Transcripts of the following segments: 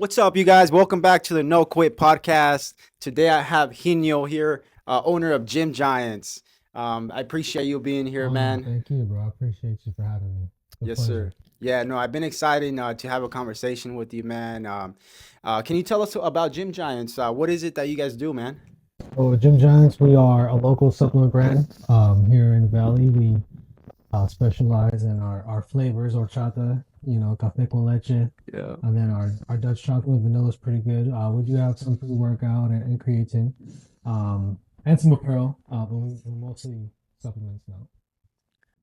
What's up, you guys? Welcome back to the No Quit podcast. Today I have Higinio here, owner of Gymgiants. I appreciate you being here, Oh no, man. thank you, bro. I appreciate you for having me. It's a Yes, sir. pleasure. Yeah, no, I've been excited to have a conversation with you, man. Can you tell us about Gymgiants? What is it that you guys do, man? So, Gym Giants, we are a local supplement brand here in the Valley. We specialize in our flavors, horchata, cafe con leche, Yeah. and then our Dutch chocolate vanilla is pretty good. We do have some pre-workout and creatine, and some apparel, but we're mostly supplements now. Yeah.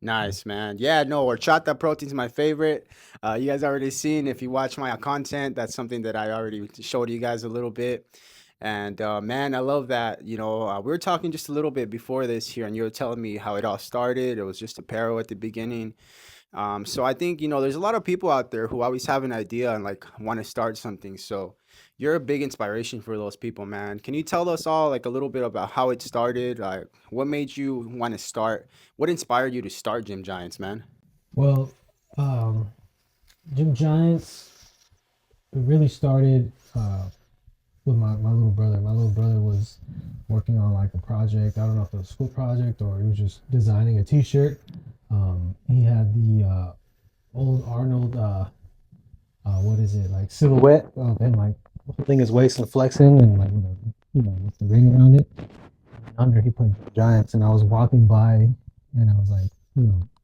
Nice, man. Yeah, no, horchata protein's my favorite. You guys already seen if you watch my content, that's something that I already showed you guys a little bit. And man, I love that. We were talking just a little bit before this here, and you were telling me how it all started. It was just apparel at the beginning. So I think, there's a lot of people out there who always have an idea and like want to start something. So you're a big inspiration for those people, man. Can you tell us all like a little bit about how it started? Like what made you want to start? What inspired you to start Gym Giants, man? Well, um, Gym Giants it really started with my little brother. My little brother was working on like a project. I don't know if it was a school project or he was just designing a T-shirt. He had the old Arnold, what is it like silhouette of him like holding his waist and flexing and like with a with the ring around it. And under he put Giants, and I was walking by, and I was like,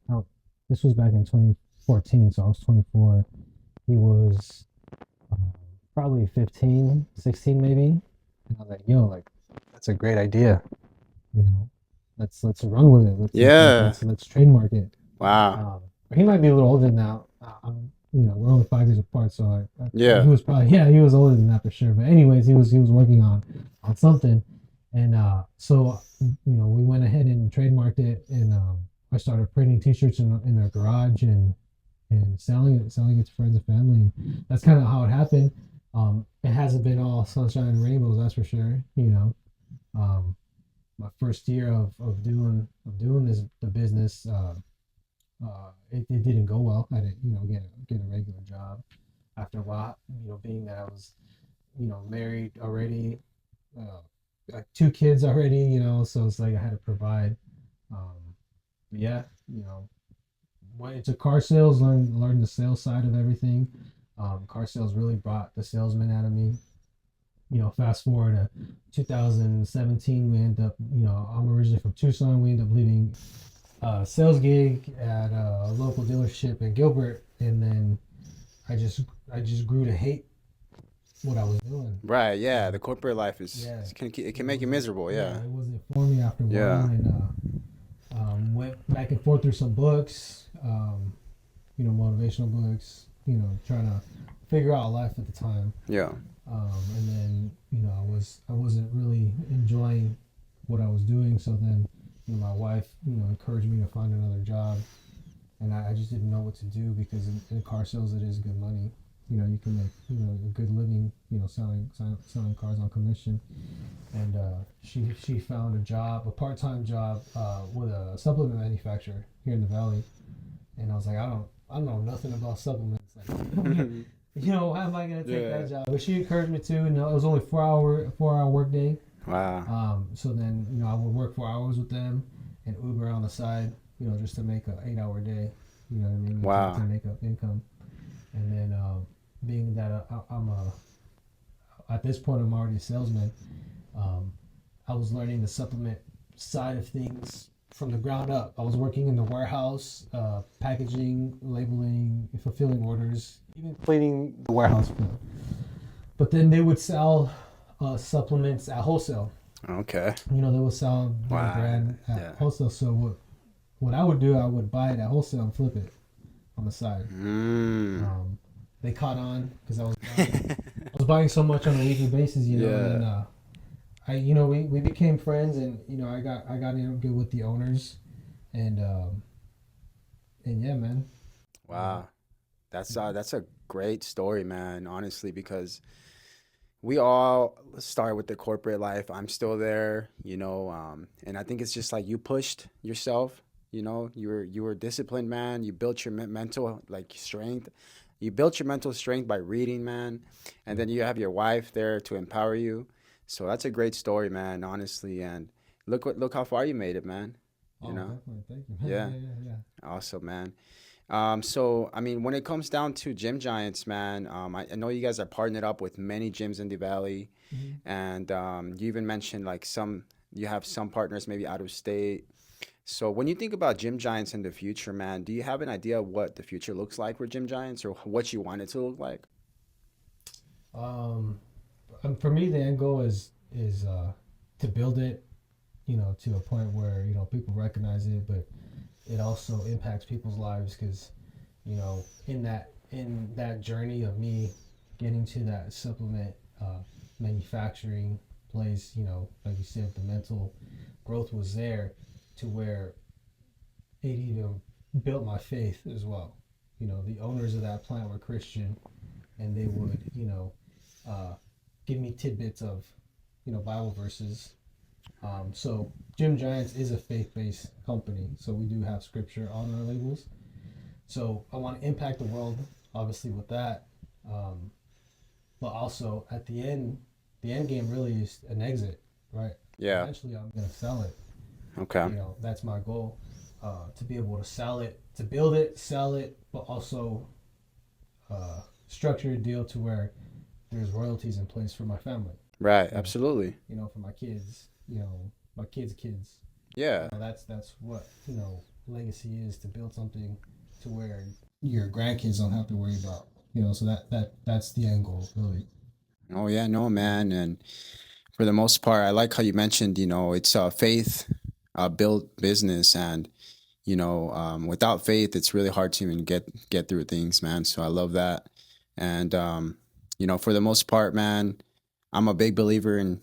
how, this was back in 2014, so I was 24. He was uh, probably 15, 16 maybe. And I was like, yo, like that's a great idea. You know, let's run with it. Yeah. Let's trademark it. Wow. Um, he might be a little older than now. We're only 5 years apart, so he Yeah. was probably he was older than that for sure. But anyways, he was working on something, and we went ahead and trademarked it, and I started printing T-shirts in our garage and selling it to friends and family. And that's kind of how it happened. It hasn't been all sunshine and rainbows, that's for sure. Um, my first year of doing this the business, it didn't go well. I didn't get a regular job. After a while, being that I was married already, like two kids already, so it's like I had to provide. Um, but yeah, went into car sales, learned the sales side of everything. Car sales really brought the salesman out of me. Fast forward to 2017, we end up, I'm originally from Tucson. We end up leaving a sales gig at a local dealership in Gilbert, and then I just I just grew to hate what I was doing. Right. Yeah. Um, The corporate life is yeah, it can it make you wasn't miserable. yeah, Yeah. it wasn't for me after a while, Yeah. and went back and forth through some books, motivational books, trying to figure out life at the time. Yeah. And then I wasn't really enjoying what I was doing. So then my wife encouraged me to find another job, and I just didn't know what to do because in car sales it is good money. You can make a good living selling cars on commission. And she found a job, a part-time job with a supplement manufacturer here in the valley. And I was like, I don't know nothing about supplements. Like, how am I gonna take Yeah. that job? But she encouraged me to. It was only 4 hour work day. Wow. So then I would work 4 hours with them and Uber on the side, just to make a 8 hour day. You know what I mean? To Wow. make up income. And then being that I'm at this point I'm already a salesman. Um, I was learning the supplement side of things from the ground up. I was working in the warehouse, packaging, labeling, fulfilling orders, even cleaning the warehouse. But then they would sell supplements at wholesale. Okay. They would sell their Wow. brand at Yeah. wholesale. So what I would do, I would buy it at wholesale and flip it on the side. Mm. Um, they caught on because I was buying so much on a weekly basis, and then Yeah. we became friends, and I got in good with the owners, and yeah, man. Um, Wow. That's a great story, man, honestly, because we all start with the corporate life. I'm still there, and I think it's just like you pushed yourself, you were disciplined, man. You built your mental like strength. You built your mental strength by reading, man, and then you have your wife there to empower you. So that's a great story, man, honestly. And look how far you made it, man. You Oh, know? definitely. Thank you. Yeah. Yeah, yeah, yeah. Awesome, man. So I mean, when it comes down to Gym Giants, man, I know you guys are partnered up with many gyms in the valley, Hmm. and you even mentioned like you have some partners maybe out of state. So when you think about Gym Giants in the future, man, do you have an idea of what the future looks like for Gym Giants or what you want it to look like? Um, for me, the end goal is to build it, to a point where people recognize it, but it also impacts people's lives because in that journey of me getting to that supplement manufacturing place, like you said, the mental growth was there to where it even built my faith as well. The owners of that plant were Christian, and they would, uh, give me tidbits of, Bible verses. So Gym Giants is a faith-based company, so we do have scripture on our labels. So I want to impact the world, obviously, with that. Um, but also at the end game really is an exit, right? Yeah. Eventually, I'm gonna sell it. Okay. That's my goal, to be able to sell it, to build it, sell it, but also structure a deal to where there's royalties in place for my family. Right. You know, Absolutely. for my kids. My kids' kids. Yeah. That's what legacy is, to build something to where your grandkids don't have to worry about. So that's the end goal, really. Oh yeah. No, man. And for the most part, I like how you mentioned. It's a faith built business, and without faith, it's really hard to even get through things, man. So I love that. And for the most part, man, I'm a big believer in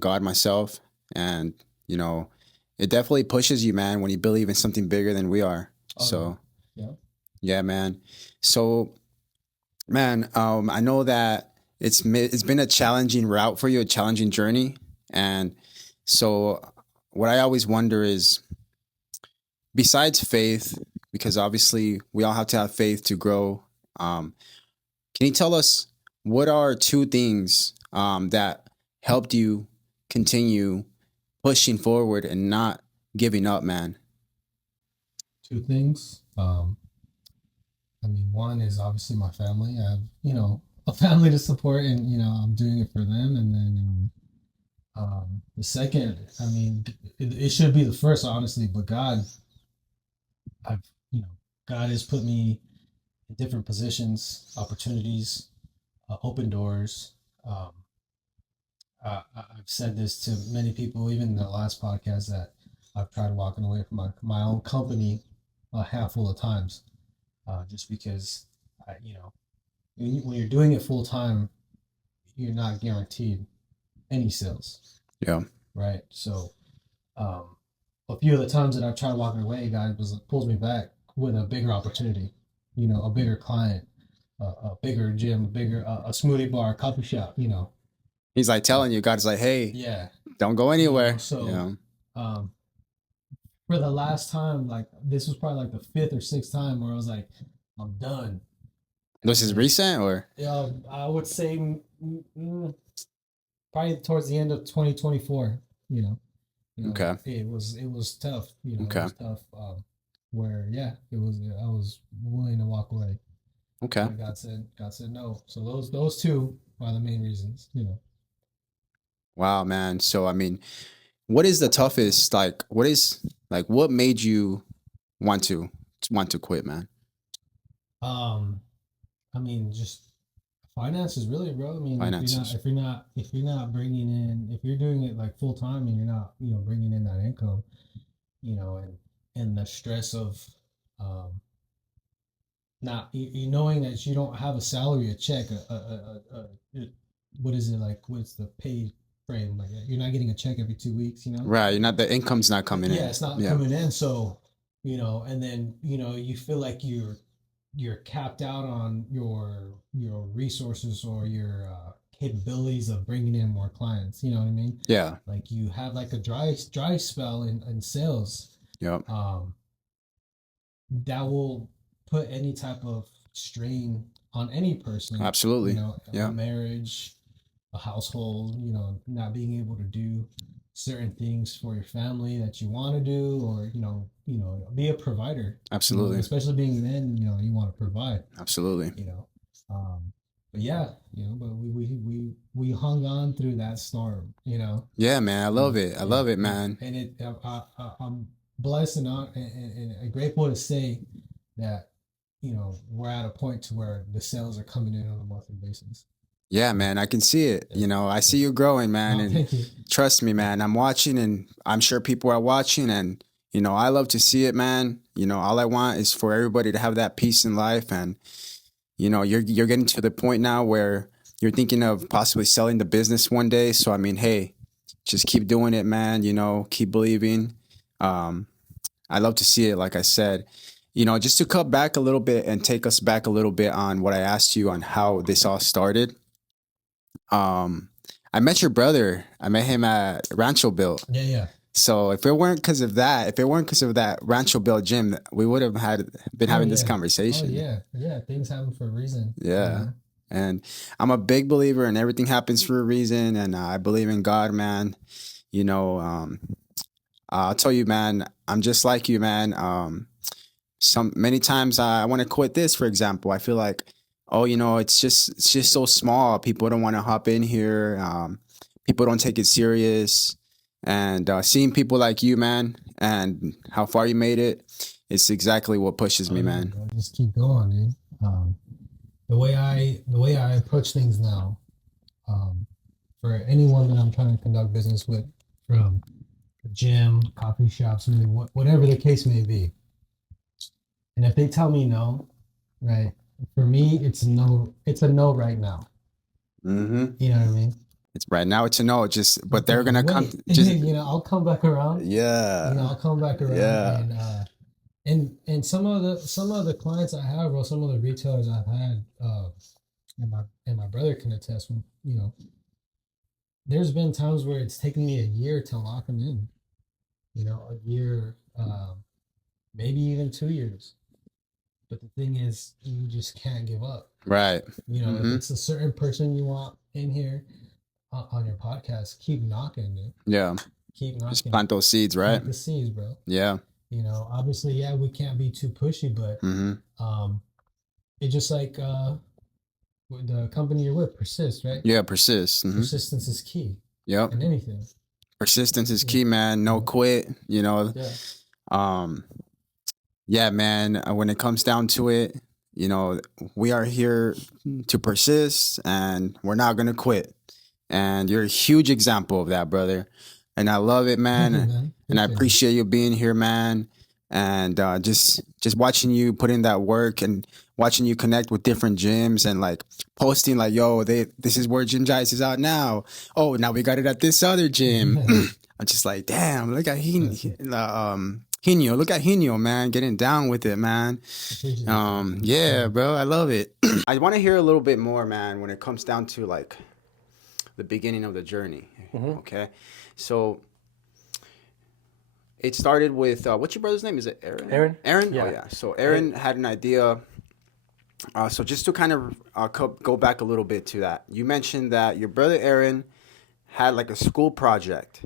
God myself, and you know, it definitely pushes you, man, when you believe in something bigger than we are. Oh yeah, So yeah. yeah, man. So man, I know that it's been a challenging route for you, a challenging journey, and so what I always wonder is, besides faith, because obviously we all have to have faith to grow. Um, can you tell us what are two things that helped you continue pushing forward and not giving up, man? Two things. I mean, one is obviously my family. I have, a family to support, and I'm doing it for them. And then the second, I mean, it should be the first, honestly. But I've, you know, God has put me in different positions, opportunities, open doors. Um, I've said this to many people, even in the last podcast, that I've tried walking away from my own company a handful of times, just because, when you're doing it full time, you're not guaranteed any sales, Yeah. right? So, um, a few of the times that I've tried walking away, God pulls me back with a bigger opportunity, a bigger client, a bigger gym, a smoothie bar, a coffee shop, He's like uh, telling you, God's like, hey, yeah, don't go anywhere. So, um, for the last time, like this was probably like the fifth or sixth time where I was like, I'm done. This And is then, recent or I would say, probably towards the end of 2024. You know, okay. it was tough. It Okay. was tough. Where yeah, it was. I was willing to walk away, Okay. but God said no. So those two are the main reasons. Wow, man. So I mean, what is the toughest, what made you want to quit, man? Um, I mean, just finances, really, bro. I mean, Finances. if you're not bringing in, if you're doing it like full time and you're not, bringing in that income, and the stress of, um, not knowing that you don't have a salary, a check, what is it like? What's the pay frame? Like you're not getting a check every 2 weeks, Right. You're not the income's not coming Yeah, in. it's not Yeah. coming in. So, and then, you feel like you're capped out on your resources or your capabilities of bringing in more clients. You know what I mean? Yeah. Like you have like a dry spell in sales, Yep. um, that will put any type of strain. on any person, you Absolutely. know, a Yeah. marriage, a household, you know, not being able to do certain things for your family that you want to do, or be a provider, you know, Absolutely. especially being men, you know, you want to provide, Absolutely. you know. But yeah, you know, but we hung on through that storm, you know. Yeah, man. I love it. I Yeah, love it, man. and I'm blessed and grateful to say that, you know, we're at a point to where the sales are coming in on a monthly basis. Yeah, Yeah, man. I can see it. yeah, You know, I yeah. see you growing, man. No, And thank you. trust me, man. I'm watching and I'm sure people are watching. And, you know, I love to see it, man. You know, all I want is for everybody to have that peace in life. And, you know, you're getting to the point now where you're thinking of possibly selling the business one day. So, I mean, hey, just keep doing it, man. You know, keep believing. Um, I love to see it, like I said. You know, just to cut back a little bit and take us back a little bit on what I asked you on how this all started. Um, I met your brother. I met him at Rancho Bill. Yeah, yeah. So if it weren't because of that, if it weren't because of that Rancho Bill gym, we would have been Oh having this yeah. Oh conversation. yeah. Yeah. Things happen for a reason, you Yeah. know. And I'm a big believer in everything happens for a reason. And I believe in God, man. You know, I'll tell you, man, I'm just like you, man. Many times I want to quit this, for example. I feel like, oh, you know, it's just so small. People don't want to hop in here. People don't take it serious. And seeing people like you, man, and how far you made it, it's exactly what pushes Oh me, yeah, man. bro. Just keep going, man. The way I approach things now, um, for anyone that I'm trying to conduct business with, from the gym, coffee shops, I mean, whatever the case may be, and if they tell me no, right, for me, it's no. It's a no right now. Mm-hmm. You know what I mean? It's right now. It's a no. Just, but But they're gonna come. wait, Just, you know, I'll come back around. You know, yeah, I'll come back around, yeah. and some of the clients I have, or some of the retailers I've had, and my brother can attest. You know, there's been times where it's taken me a year to lock them in. You know, a year, maybe even 2 years. But the thing is, you just can't give up. Right. You know, if Mm-hmm. it's a certain person you want in here, on your podcast, keep knocking, man. Yeah. Keep Just knocking. plant those seeds, right? Plant the seeds, bro. Yeah. You know, obviously, yeah, we can't be too pushy, but Mm-hmm. um, it's just like, with the company you're with, persist, right? Yeah. Persist. Mm-hmm. Persistence is key Yep. in anything. Persistence is Yeah, key, man. No yeah, quit. You know. yeah. Um. Yeah, man. When it comes down to it, you know, we are here to persist, and we're not gonna quit. And you're a huge example of that, brother. And I love it, Thank you, man. man. And I Appreciate it. appreciate you being here, man. And just watching you put in that work and watching you connect with different gyms and like posting like, yo, this is where Gymgiants is out now. Oh, now we got it at this other gym. I'm just like, damn, look at That's it. Higinio. Look at Higinio, man, getting down with it, man. Appreciate it, man. Yeah, Yeah. bro, I love it. I want to hear a little bit more, man, when it comes down to like the beginning of the journey. Mm-hmm. Okay, so it started with what's your brother's name? Is it Aaron? Aaron? Aaron? Oh Yeah. yeah. So Aaron had an idea. So just to kind of go back a little bit to that, you mentioned that your brother Aaron had like a school project,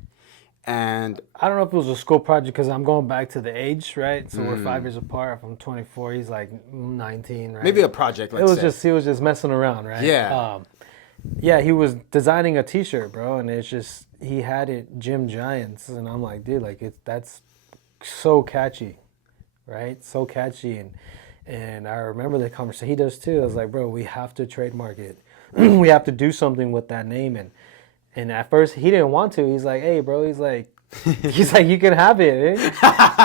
and I don't know if it was a school project because I'm going back to the age, right? So we're 5 years mm, apart. If I'm 24, he's like 19, maybe right? a project, It let's was say. just he was just messing around, right? Yeah. Yeah, he was designing a T-shirt, bro, and it's just he had it Gym Giants, and I'm like, dude, like that's so catchy, right? So catchy, and I remember the conversation. He does too. I was like, bro, we have to trademark it. We have to do something with that name, and at first he didn't want to. He's like, hey, bro, he's like, you can have it. Eh?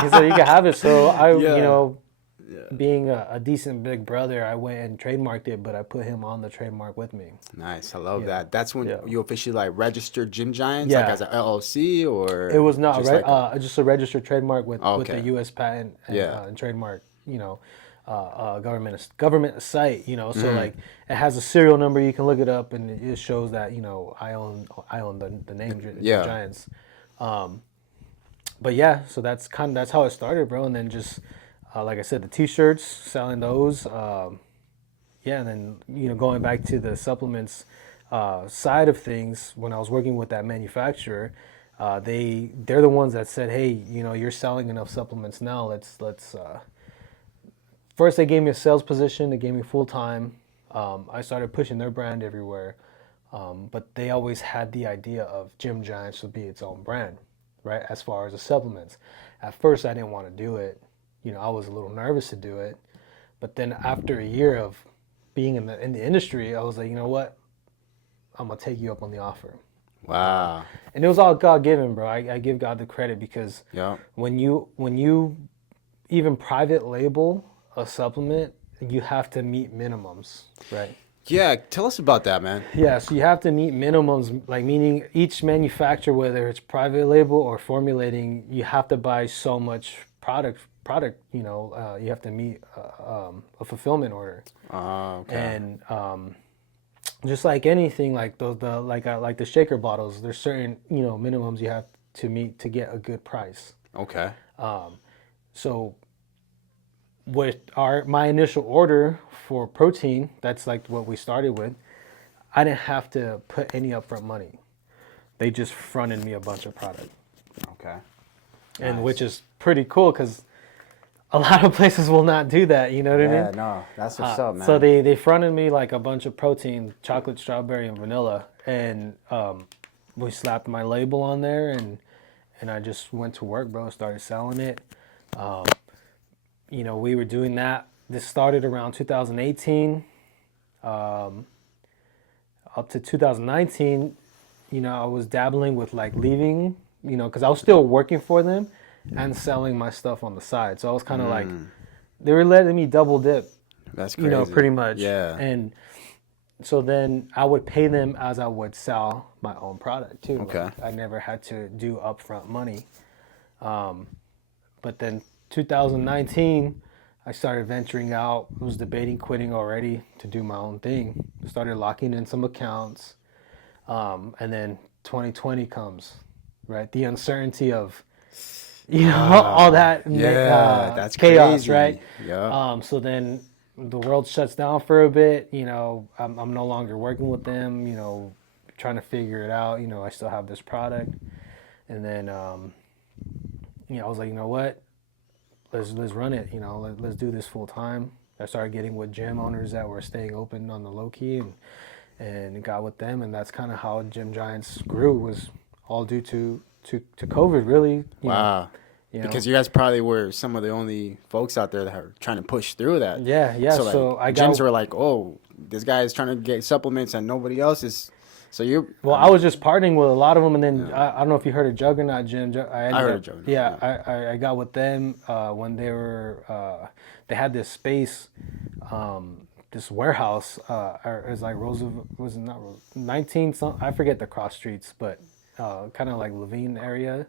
He's like, you can have it. So I, Yeah. Yeah. being a decent big brother, I went and trademarked it, but I put him on the trademark with me. Nice. I love Yeah, that. That's when yeah, you officially like registered Gym Giants, like yeah. as a LLC It or was not just like a. just a registered trademark Oh, with the okay. U.S. patent Yeah. and trademark. Government site. So Mm. like it has a serial number. You can look it up, and it shows that I own the name Gym Yeah. Giants. Um, but yeah, so that's how it started, bro. And then just like I said, the T-shirts, selling those. yeah, and then going back to the supplements side of things, when I was working with that manufacturer, they're the ones that said, hey, you're selling enough supplements now. Let's first they gave me a sales position. They gave me full time. I started pushing their brand everywhere. But they always had the idea of Gym Giants would be its own brand, right? As far as the supplements. At first, I didn't want to do it. I was a little nervous to do it. But then after a year of being in the industry, I was like, you know what? I'm gonna take you up on the offer. Wow. And it was all God given, bro. I give God the credit because Yeah. when you even private label a supplement, you have to meet minimums, right? Yeah. Tell us about that, man. Yeah, so you have to meet minimums, like meaning each manufacturer, whether it's private label or formulating, you have to buy so much product. You have to meet a fulfillment order, Okay. and just like anything, like like the shaker bottles, there's certain minimums you have to meet to get a good price. Okay. So with my initial order for protein, that's like what we started with. I didn't have to put any upfront money. They just fronted me a bunch of product, Okay. and Nice. which is pretty cool because a lot of places will not do that. You know what I Yeah. mean? No, that's what's up, man. So they fronted me like a bunch of protein, chocolate, strawberry, and vanilla, and we slapped my label on there, and I just went to work, bro. Started selling it. We were doing that. This started around 2018. Up to 2019, I was dabbling with like leaving, because I was still working for them and selling my stuff on the side. So I was kind of like, they were letting me double dip, That's crazy. pretty much. Yeah. And so then I would pay them as I would sell my own product too. Okay. Like, I never had to do upfront money. But then 2019, I started venturing out. I was debating quitting already to do my own thing. Started locking in some accounts. And then 2020 comes, right? The uncertainty of, all that Yeah, that's chaos, crazy. right? Yeah. So then the world shuts down for a bit. I'm no longer working with them, trying to figure it out. I still have this product. And then, I was like, you know what? Let's run it. Let's do this full time. I started getting with gym owners that were staying open on the low key, and got with them, and that's kind of how Gym Giants grew. Was all due to COVID, really. Wow. Because you guys probably were some of the only folks out there that are trying to push through that. Yeah. So I gyms got. were like, oh, this guy is trying to get supplements and nobody else is. So you. Well, I was just partnering with a lot of them, and then I don't know if you heard of Juggernaut Gym. I heard of Juggernaut, Yeah, I got with them when they had this space, this warehouse. It was like Roosevelt, was it not 19? I forget the cross streets, but kind of like Levine area,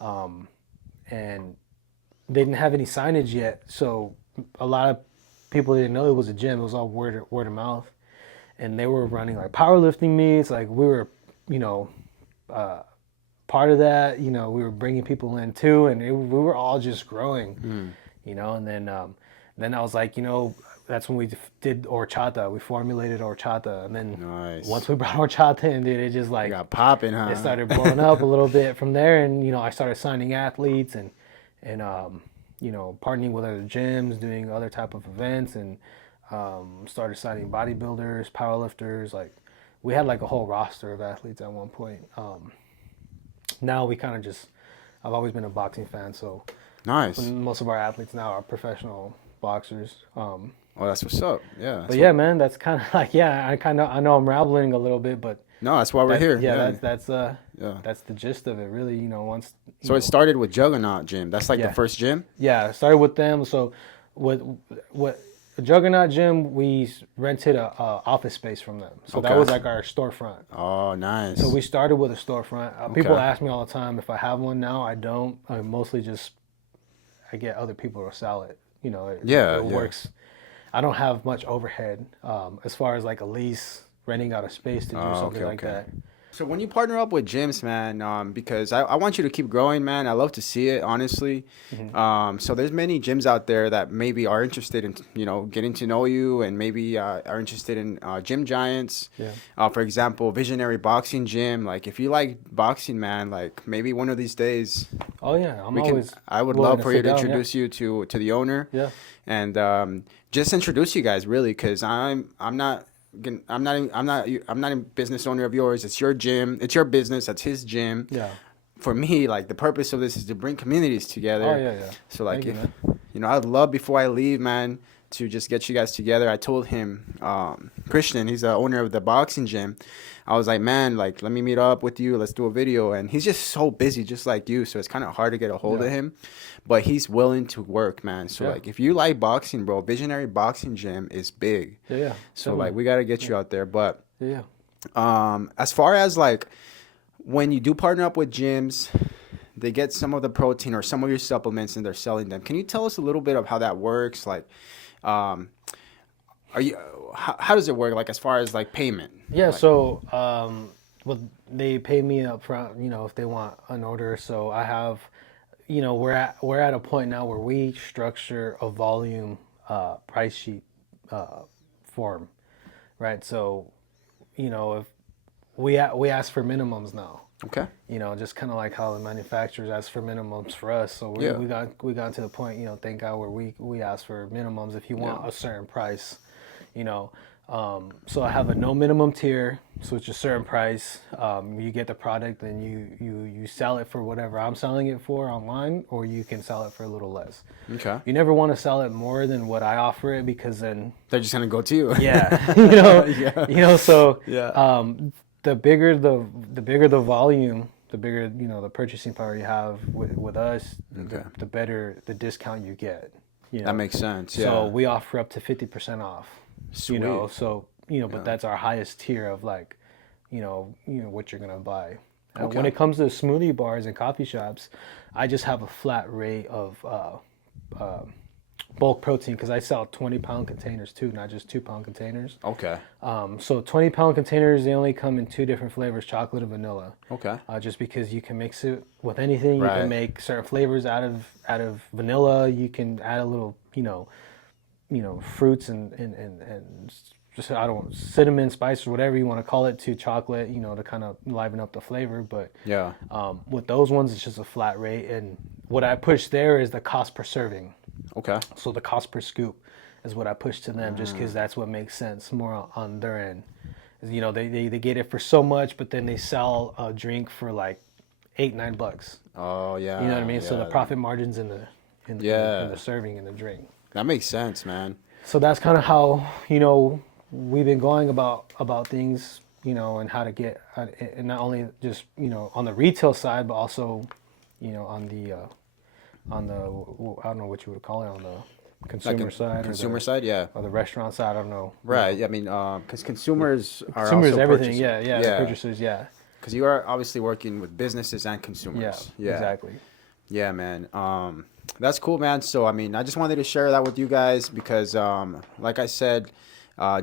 and they didn't have any signage yet, so a lot of people didn't know it was a gym. It was all word of mouth. And they were running like powerlifting meets. Like we were, part of that. We were bringing people in too, and we were all just growing. And then I was like, that's when we did horchata. We formulated horchata, and then Nice. once we brought horchata in, dude, it just like got popping, huh? it started blowing up a little bit from there. And I started signing athletes and partnering with other gyms, doing other type of events, and started signing bodybuilders, powerlifters. Like we had like a whole roster of athletes at one point. Now we kind of just, I've always been a boxing fan, so Nice. most of our athletes now are professional boxers. Oh, that's what's up. Yeah. But yeah, man, that's kind of like, I know I'm rambling a little bit, but No, that's why we're here. yeah, that's Yeah. that's the gist of it, really. Once. So it started with Juggernaut Gym. That's like Yeah. the first gym? Yeah, I started with them. So, what the Juggernaut Gym, we rented a office space from them. So that Okay. was like our storefront. Oh, nice. So we started with a storefront. People Okay. ask me all the time if I have one now. I don't. I mostly just I get other people to sell it. It works. I don't have much overhead as far as like a lease, renting out a space to do something like that. So when you partner up with gyms, man, because I want you to keep growing, man. I love to see it, honestly. So there's many gyms out there that maybe are interested in, getting to know you, and maybe are interested in Gym Giants. Yeah. For example, Visionary Boxing Gym. Like, if you like boxing, man, like maybe one of these days Oh yeah, I'm we can. always I would willing love for you sit to down, yeah. introduce you to the owner, Yeah. and just introduce you guys, really, because I'm not a business owner of yours. It's your gym. It's your business. That's his gym. Yeah. For me, like, the purpose of this is to bring communities together. Oh yeah, yeah. So, like, Thank you, if man. I'd love, before I leave, man, to just get you guys together. I told him, Christian, he's the owner of the boxing gym. I was like, man, like, let me meet up with you. Let's do a video. And he's just so busy, just like you. So it's kind of hard to get a hold of Yeah. him. But he's willing to work, man. So, Yeah. like, if you like boxing, bro, Visionary Boxing Gym is big. Yeah, yeah. So, like, we got to get you out there. But Yeah, yeah. as far as, like, when you do partner up with gyms, they get some of the protein or some of your supplements and they're selling them. Can you tell us a little bit of how that works? Like, are you how does it work? Like, as far as like payment? Yeah, Like, so well, they pay me up front, if they want an order. So I have, we're at a point now where we structure a volume price sheet form, right? So, if we ask for minimums now. okay. Just kind of like how the manufacturers ask for minimums for us. So Yeah. we got to the point, thank God, where we ask for minimums if you want a certain price, So I have a no minimum tier, so it's a certain price. You get the product and you sell it for whatever I'm selling it for online, or you can sell it for a little less. Okay. You never want to sell it more than what I offer it, because then They're just gonna go to you. yeah, Yeah. So Yeah. the bigger the volume, the bigger the purchasing power you have with us, Okay. the better the discount you get. That makes sense. Yeah. So we offer up to 50% off. Sweet. So but that's our highest tier of, like, what you're gonna buy. Okay. When it comes to smoothie bars and coffee shops, I just have a flat rate of bulk protein, because I sell 20-pound containers too, not just 2-pound containers. Okay. So 20-pound containers, they only come in 2 different flavors, chocolate and vanilla. Okay. Just because you can mix it with anything. You Right. can make certain flavors out of vanilla. You can add a little, fruits and just, I don't know, cinnamon, spice, or whatever you want to call it, to chocolate, to kind of liven up the flavor. But Yeah. with those ones, it's just a flat rate. And what I push there is the cost per serving. Okay. So the cost per scoop is what I push to them, just because that's what makes sense more on their end. They get it for so much, but then they sell a drink for like $8-9. Oh yeah. You know what I mean? So the Yeah. profit margins in the serving and the drink. That makes sense, man. So that's kind of how we've been going about things, and how to get, and not only just on the retail side, but also on the I don't know what you would call it, on the consumer side, Consumer side, yeah. or the restaurant side. I don't know. Right. I mean, because consumers are Consumers, also everything. purchasers. Yeah, Yeah. purchasers. Yeah, Because you are obviously working with businesses and consumers. yeah, exactly. Yeah, man. That's cool, man. So, I mean, I just wanted to share that with you guys because, like I said,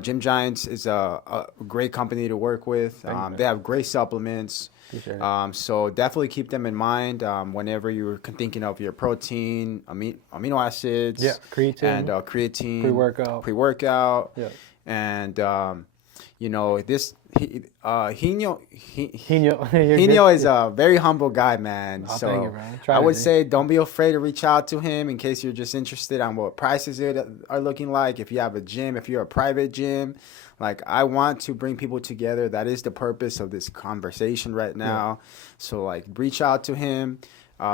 Gym Giants is a great company to work with. They have great supplements. Appreciate it. So definitely keep them in mind whenever you're thinking of your protein, amino acids, Yeah, creatine. and creatine, Pre-workout. Yeah. and this Higinio. Higinio, you're Higinio good. is a very humble guy, man. Oh, So thank you, bro. Try I to would be. say don't be afraid to reach out to him in case you're just interested on what prices are looking like. If you have a gym, if you're a private gym, like, I want to bring people together. That is the purpose of this conversation right now. So, like, reach out to him,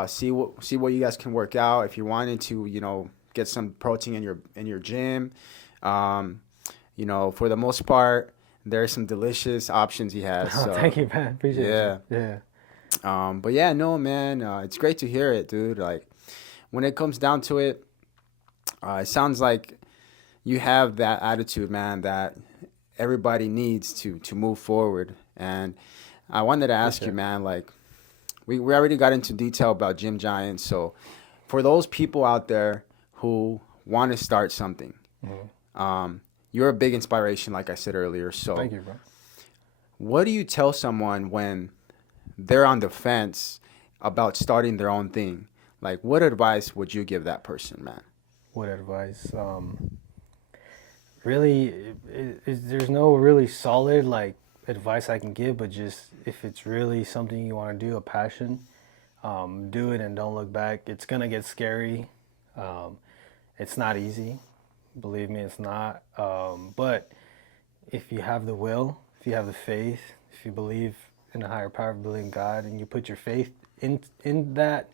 see what you guys can work out. If you wanted to, get some protein in your gym, for the most part, there's some delicious options he has. Oh, So. thank you, man. Appreciate Yeah. it. Yeah. But yeah, no, man, it's great to hear it, dude. Like, when it comes down to it, it sounds like you have that attitude, man, that everybody needs to move forward. And I wanted to ask you, man, like, we already got into detail about Gym Giants. So for those people out there who want to start something, you're a big inspiration, like I said earlier. So Thank you, bro. What do you tell someone when they're on the fence about starting their own thing? Like, what advice would you give that person, man? What advice? Really, there's no really solid like advice I can give, but just if it's really something you want to do, a passion, do it and don't look back. It's gonna get scary. Um, it's not easy. Believe me, it's not. But if you have the will, if you have the faith, if you believe in a higher power, believe in God, and you put your faith in that,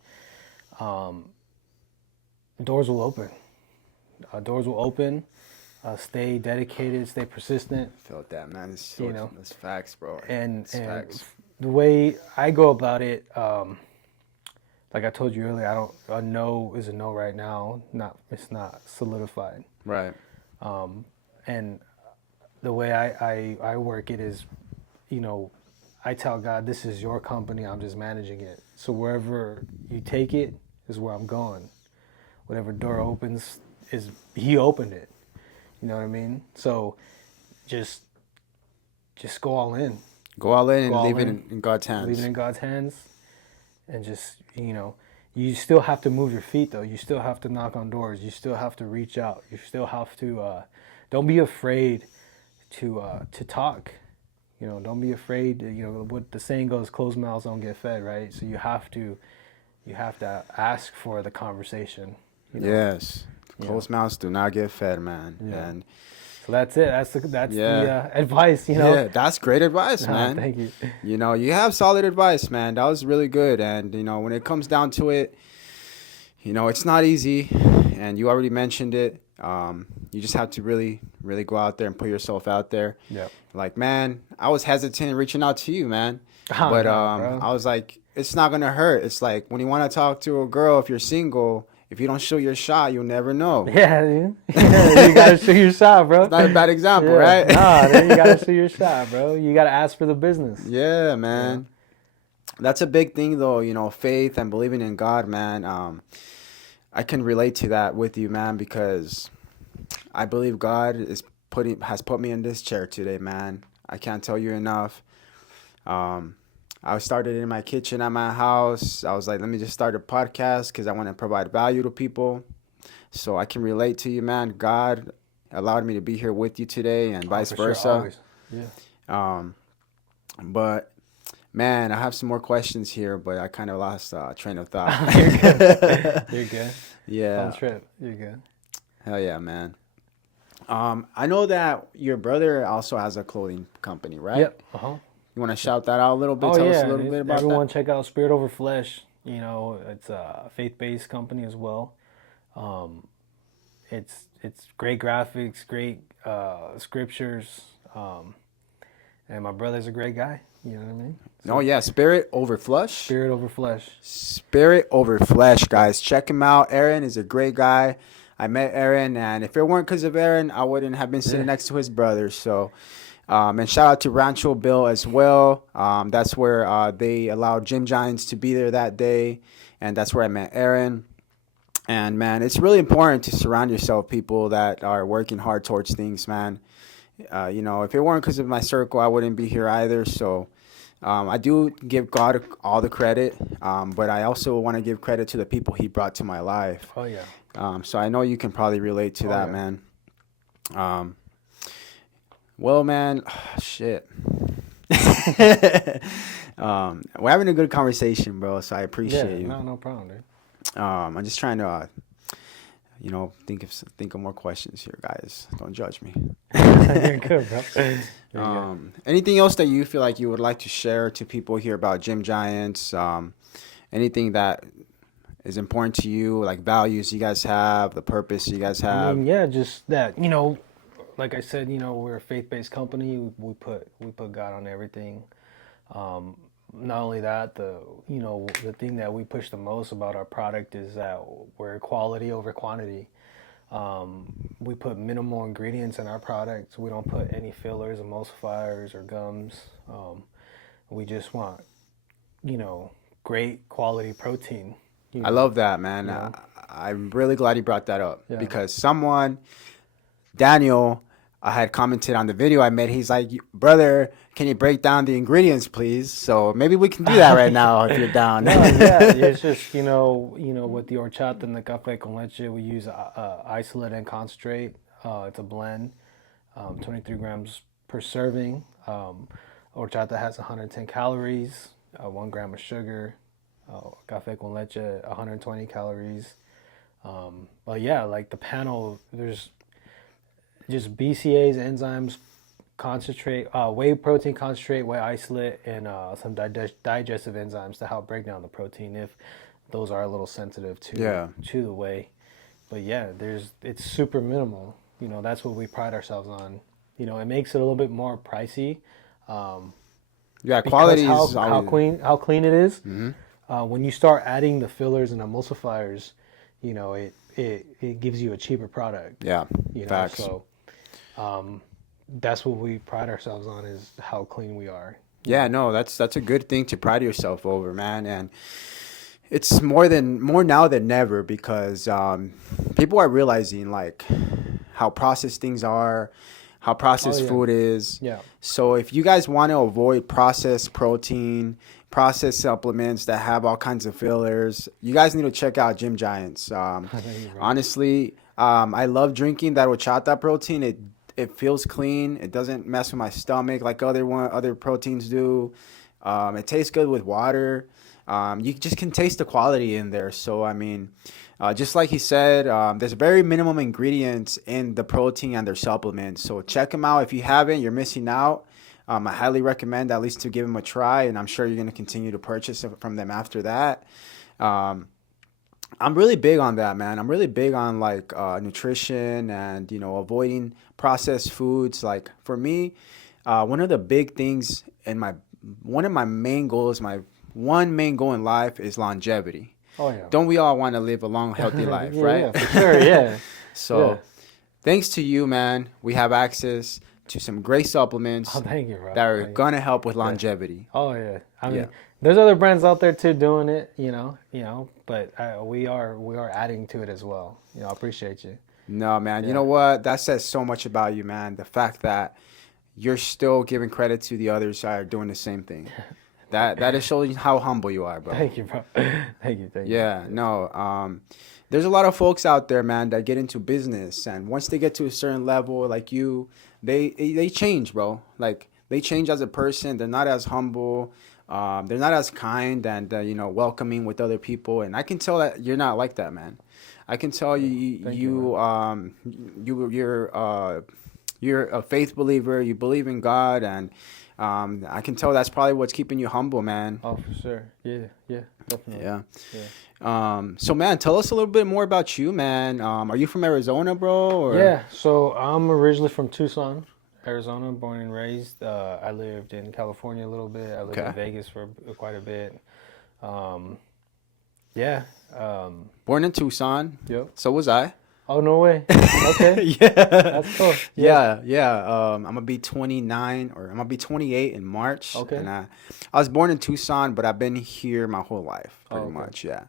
um, doors will open. Doors will open. Stay dedicated. Stay persistent. Felt that, man. It's You know, that's facts, bro. and It's and facts. the way I go about it, like I told you earlier, I don't. A no is a no right now. Not it's not solidified. Right. And the way I work it is, you know, I tell God, this is your company. I'm just managing it. So wherever you take it is where I'm going. Whatever door opens is He opened it. You know what I mean? So just go all in. Go all in Go and all leave it in. in God's hands. Leave it in God's hands, and just you still have to move your feet though. You still have to knock on doors. You still have to reach out. You still have to. Don't be afraid to talk. Don't be afraid. What the saying goes: "Closed mouths don't get fed." Right. So you have to ask for the conversation. Yes. Yeah. Closed mouths do not get fed, man. Yeah. And So that's it. That's the advice. yeah, that's great advice, man. Thank you. You have solid advice, man. That was really good. And when it comes down to it, it's not easy, and you already mentioned it. You just have to really, really go out there and put yourself out there. Yeah. Like, man, I was hesitant reaching out to you, man. Oh, But no, bro. I was like, it's not gonna hurt. It's like when you want to talk to a girl, if you're single, if you don't shoot your shot, you'll never know. Yeah, dude. Yeah, you gotta shoot your shot, bro. It's not a bad example, Yeah. right? Nah, dude, you gotta shoot your shot, bro. You gotta ask for the business. Yeah, man. That's a big thing, though. Faith and believing in God, man. I can relate to that with you, man, because I believe God has put me in this chair today, man. I can't tell you enough. I started in my kitchen at my house. I was like, let me just start a podcast because I want to provide value to people. So I can relate to you, man. God allowed me to be here with you today, and vice versa. Sure, always. Yeah. But man, I have some more questions here, but I kind of lost train of thought. You're good. You're good. Yeah. Fun trip. You're good. Hell yeah, man. I know that your brother also has a clothing company, right? Yep. Uh-huh. You want to shout that out a little bit? Oh, Tell yeah. us a little bit about Everyone that. check out Spirit Over Flesh. It's a faith-based company as well. It's great graphics, great scriptures, and my brother's a great guy. You know what I mean? Oh yeah, Spirit Over Flesh. Spirit Over Flesh. Spirit Over Flesh, guys. Check him out. Aaron is a great guy. I met Aaron, and if it weren't because of Aaron, I wouldn't have been sitting next to his brother. So, and shout out to Rancho Bill as well. That's where they allowed Gymgiants to be there that day, and that's where I met Aaron. And man, it's really important to surround yourself with people that are working hard towards things, man. If it weren't because of my circle, I wouldn't be here either. So I do give God all the credit, but I also want to give credit to the people He brought to my life. Oh, yeah. So I know you can probably relate to that, yeah. man. Well, man, shit. We're having a good conversation, bro. So I appreciate you. No problem, dude. I'm just trying to, think of more questions here, guys. Don't judge me. You're good, bro. You're good. Anything else that you feel like you would like to share to people here about Gymgiants? Anything that is important to you, like values you guys have, the purpose you guys I have? mean, yeah, just that, like I said, we're a faith-based company. We put God on everything. Not only that, the thing that we push the most about our product is that we're quality over quantity. We put minimal ingredients in our products. We don't put any fillers, emulsifiers, or gums. We just want, great quality protein. I love that, man. I'm really glad you brought that up Yeah. because Daniel, I had commented on the video I made. He's like, brother, can you break down the ingredients, please? So maybe we can do that right now if you're down. No, yeah, it's just with the horchata and the café con leche, we use isolate and concentrate. It's a blend, 23 grams per serving. Horchata has 110 calories, 1 gram of sugar. Café con leche, 120 calories. But yeah, like the panel, there's just BCAAs, enzymes, concentrate, whey protein concentrate, whey isolate, and some digestive enzymes to help break down the protein if those are a little sensitive to Yeah. the whey. But yeah, it's super minimal. That's what we pride ourselves on. It makes it a little bit more pricey. Yeah, Because quality how is always. how clean it is. Mhm. When you start adding the fillers and emulsifiers, it gives you a cheaper product. Yeah, facts. So that's what we pride ourselves on is how clean we are. Yeah, no, that's a good thing to pride yourself over, man. And it's more now than never because people are realizing like how processed things are, how processed yeah. food is. Yeah. So if you guys want to avoid processed protein, processed supplements that have all kinds of fillers, you guys need to check out Gymgiants. Honestly, I love drinking that horchata protein. It feels clean. It doesn't mess with my stomach like other proteins do. It tastes good with water. You just can taste the quality in there. So I mean, just like he said, there's very minimum ingredients in the protein and their supplements. So check them out. If you haven't, you're missing out. I highly recommend at least to give them a try, and I'm sure you're going to continue to purchase it from them after that. Um, I'm really big on that, man. I'm really big on like nutrition and avoiding processed foods. Like for me, one of the big things in my one of my main goals, my one main goal in life is longevity. Oh yeah. Don't we all want to live a long, healthy life, Yeah, right? yeah, for sure. Yeah. So, Yeah. thanks to you, man, we have access to some great supplements Oh, thank you, bro. that are Thank you. gonna help with longevity. Oh yeah. I mean, Yeah. there's other brands out there too doing it. But we are adding to it as well. I appreciate you. No, man, you Yeah. know what? That says so much about you, man. The fact that you're still giving credit to the others that are doing the same thing. That is showing how humble you are, bro. Thank you, bro. Thank you. Yeah, no. There's a lot of folks out there, man, that get into business, and once they get to a certain level, like you, they change, bro. Like they change as a person. They're not as humble. They're not as kind and welcoming with other people. And I can tell that you're not like that, man. I can tell Thank you, you're a faith believer. You believe in God, and I can tell that's probably what's keeping you humble, man. Oh, for sure. Yeah, definitely. Yeah. Yeah. So man, tell us a little bit more about you, man. Are you from Arizona, bro? Or? Yeah, so I'm originally from Tucson, Arizona, born and raised. I lived in California a little bit. I lived in Okay. Vegas for quite a bit. Yeah. Born in Tucson. Yep. So was I. Oh, no way. Okay. Yeah. That's cool. Yeah. I'm gonna be 29 or I'm gonna be 28 in March. Okay. And I was born in Tucson, but I've been here my whole life, pretty okay. much. Yeah.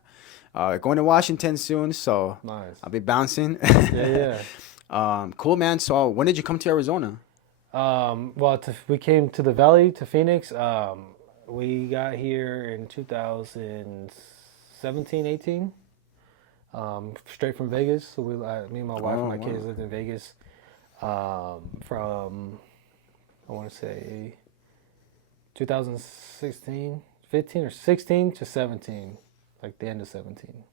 Going to Washington soon, so Nice. I'll be bouncing. Yeah. Cool, man. So when did you come to Arizona? Well, we came to the Valley, to Phoenix. We got here in 2017, 18. Straight from Vegas. So me and my wife and my kids lived in Vegas from, I want to say, 2016, 15 or 16 to 17, like the end of 17.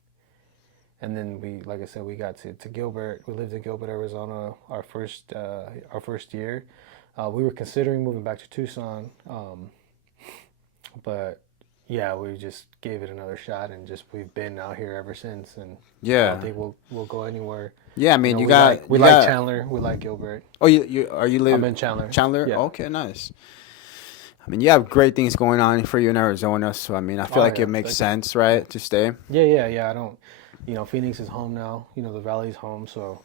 And then like I said, we got to Gilbert. We lived in Gilbert, Arizona, our first year. We were considering moving back to Tucson, but yeah, we just gave it another shot, and we've been out here ever since. And I Yeah. don't think we'll go anywhere. Yeah, I mean, We got Chandler, we like Gilbert. Oh, you live I'm in Chandler. Chandler? Yeah. Okay, nice. I mean, you have great things going on for you in Arizona, so I mean, I feel Oh, like yeah, it makes thank you. sense, right, to stay. Yeah. I don't, Phoenix is home now. The Valley's home, so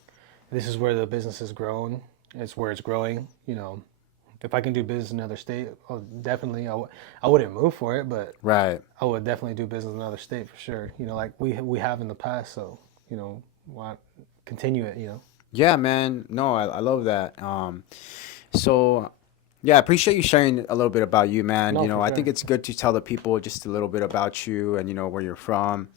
this is where the business has grown. It's where it's growing. If I can do business in another state, definitely. I wouldn't move for it, but Right. I would definitely do business in another state for sure. Like we have in the past, so why continue it? Yeah, man. No, I love that. So yeah, I appreciate you sharing a little bit about you, man. No, You know, for I think sure. it's good to tell the people just a little bit about you and where you're from.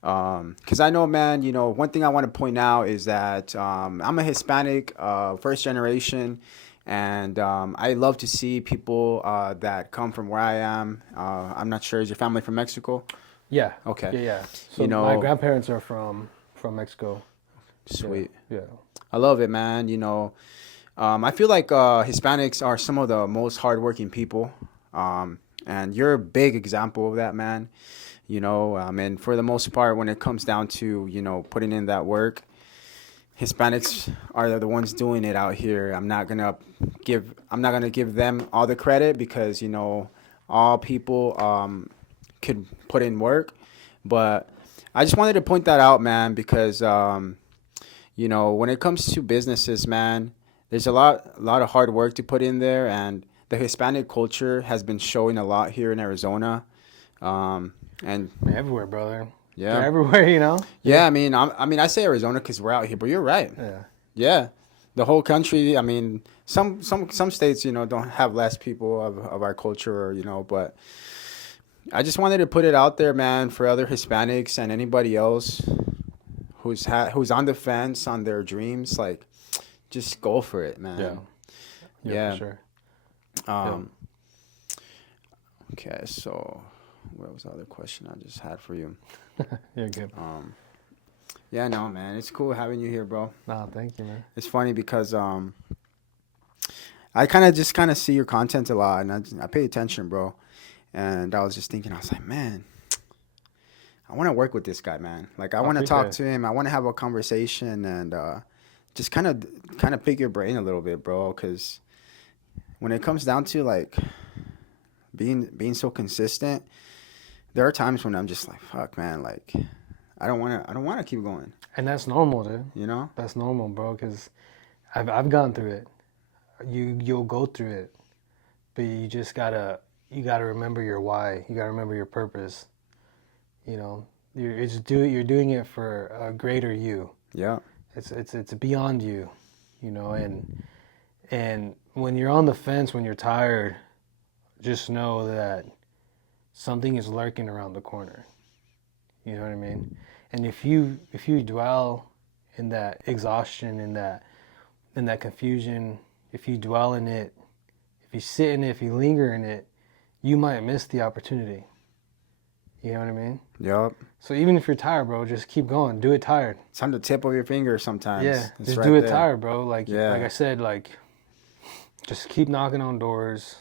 Because I know, man, one thing I want to point out is that I'm a Hispanic, first generation, and I love to see people that come from where I am. I'm not sure, is your family from Mexico? Yeah, Okay. yeah. So You my know, grandparents are from Mexico. Yeah, sweet. yeah. I love it, man. I feel like Hispanics are some of the most hardworking people. And you're a big example of that, man. And for the most part, when it comes down to, putting in that work, Hispanics are the ones doing it out here. I'm not gonna give them all the credit because, all people could put in work. But I just wanted to point that out, man, because when it comes to businesses, man, there's a lot of hard work to put in there, and the Hispanic culture has been showing a lot here in Arizona. And They're everywhere, brother. They're yeah, everywhere, you know. yeah. I say Arizona because we're out here, but you're right. Yeah. Yeah, the whole country. I mean, some states, don't have less people of our culture, or but I just wanted to put it out there, man, for other Hispanics and anybody else who's on the fence on their dreams, like just go for it, Yeah. man. Yeah, for Yeah. sure. Yeah. Um. Okay. So, what was the other question I just had for you? You're good. Um. Yeah. No, man. It's cool having you here, bro. Nah, thank you, man. It's funny because I kind of see your content a lot, and I pay attention, bro. And I was just thinking, I was like, man, I want to work with this guy, man. Like, I I want to appreciate talk it. to him. I want to have a conversation and just kind of pick your brain a little bit, bro. Because when it comes down to like being so consistent, there are times when I'm just like, fuck, man. Like, I don't want to keep going. And that's normal, dude. You know? That's normal, bro. Because I've gone through it. You'll go through it, but you gotta remember your why. You gotta remember your purpose. You know, you're doing it for a greater you. Yeah. It's beyond you. You know, and when you're on the fence, when you're tired, just know that something is lurking around the corner. You know what I mean? And if you dwell in that exhaustion, in that confusion, if you dwell in it, if you sit in it, if you linger in it, you might miss the opportunity. You know what I mean? Yup. So even if you're tired, bro, just keep going. Do it tired. It's on the tip of your finger sometimes. Yeah, It's just right do it there. tired, bro. Like Yeah. I said, like just keep knocking on doors,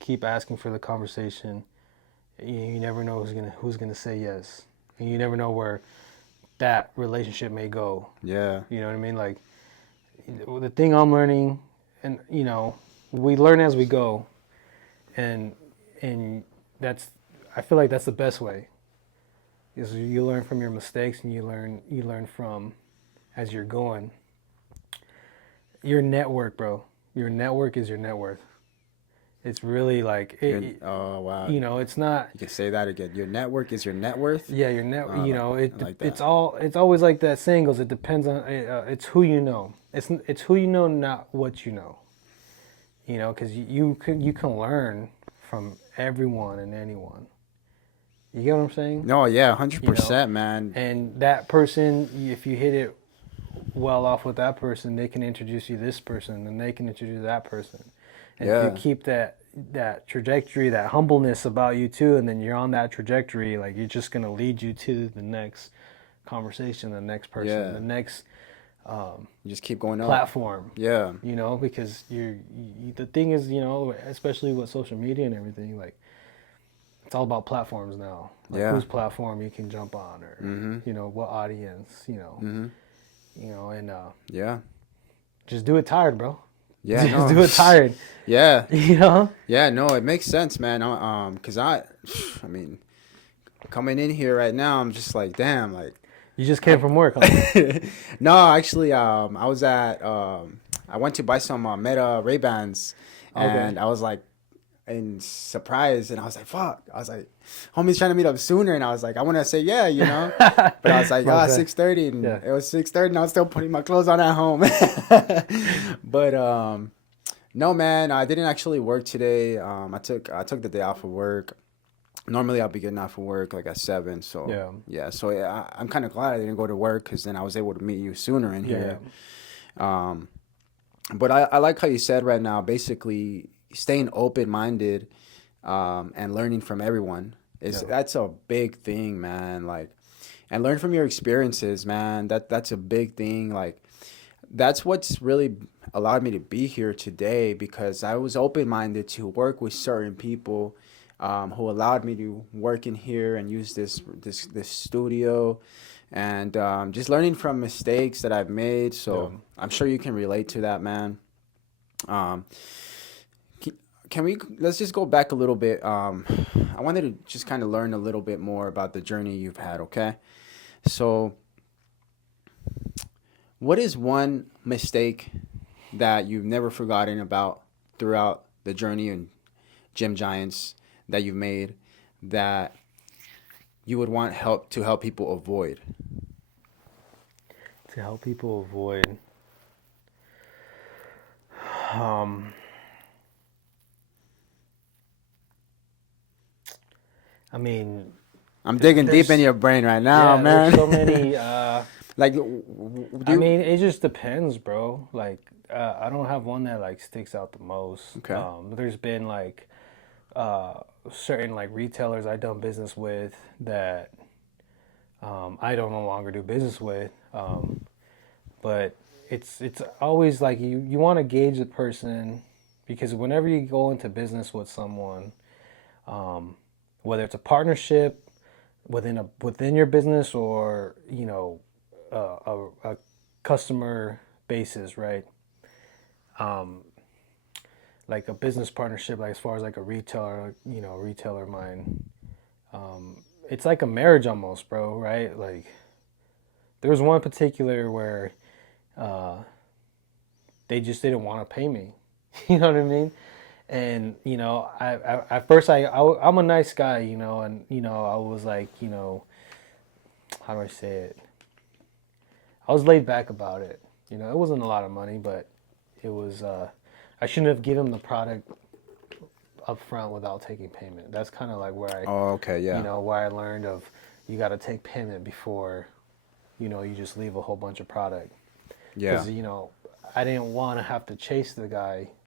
keep asking for the conversation. You never know who's gonna say yes, and you never know where that relationship may go. Yeah. You know what I mean? Like the thing I'm learning, and we learn as we go, and that's I feel like that's the best way. Is you learn from your mistakes and you learn from as you're going. Your network, bro. Your network is your net worth. It's really like Oh wow. it's not. You can say that again. Your network is your net worth. Yeah, your net. I like that. It's always like that saying goes. It depends on. It's who you know. It's who you know, not what you know. Because you can learn from everyone and anyone. You get what I'm saying? No, yeah, 100%, man. And that person, if you hit it well off with that person, they can introduce you to this person, and they can introduce that person. And if Yeah. you keep that trajectory, that humbleness about you too, and then you're on that trajectory, like you're just gonna lead you to the next conversation, the next person, Yeah. the next You just keep going up. platform. Yeah. Because the thing is, especially with social media and everything, like it's all about platforms now. Like Yeah. whose platform you can jump on, or Mhm. what audience, Mhm. and Yeah. just do it tired, bro. Yeah. Just No. do it tired. Yeah. You know? Yeah. No, it makes sense, man. Cause I mean, coming in here right now, I'm just like, damn, like. You just came from work, huh? No, actually, I was I went to buy some Meta Ray Bans, Okay. and I was like, in surprise, and I was like, "Fuck!" I was like, "Homie's trying to meet up sooner," and I was like, "I want to say yeah, you know," but I was like, "Ah, Okay. 6:30," and Yeah. it was 6:30, and I was still putting my clothes on at home. But no, man, I didn't actually work today. I took the day off of work. Normally, I'll be getting off of work like at 7. So Yeah. yeah, so yeah, I'm kind of glad I didn't go to work because then I was able to meet you sooner in Yeah. here. Um, but I like how you said right now, basically staying open minded, and learning from everyone is Yeah. that's a big thing, man. Like, and learn from your experiences, man. That's a big thing. Like, that's what's really allowed me to be here today because I was open minded to work with certain people, who allowed me to work in here and use this studio, and just learning from mistakes that I've made. Yeah. So I'm sure you can relate to that, man. Um, c- can we let's just go back a little bit. I wanted to just kind of learn a little bit more about the journey you've had. Okay, so what is one mistake that you've never forgotten about throughout the journey in Gym Giants that you've made that you would want help to help people avoid? To help people avoid. Um, I mean, I'm digging deep in there's your brain right now, yeah, there's man. so many. Like, I mean, it just depends, bro. Like, I don't have one that like sticks out the most. Okay. There's been like uh, certain like retailers I done business with that I don't no longer do business with. But it's always like you want to gauge the person because whenever you go into business with someone, whether it's a partnership within your business or a customer basis, right? Like a business partnership, like as far as like a retailer, retailer of mine, it's like a marriage almost, bro, right? Like there was one particular where they just didn't want to pay me. You know what I mean? And at first I'm a nice guy, and I was like, how do I say it? I was laid back about it. It wasn't a lot of money, but it was. I shouldn't have given them the product up front without taking payment. That's kind of like where Oh, okay, yeah, where I learned of you got to take payment before, you just leave a whole bunch of product. yeah, Because I didn't want to have to chase the guy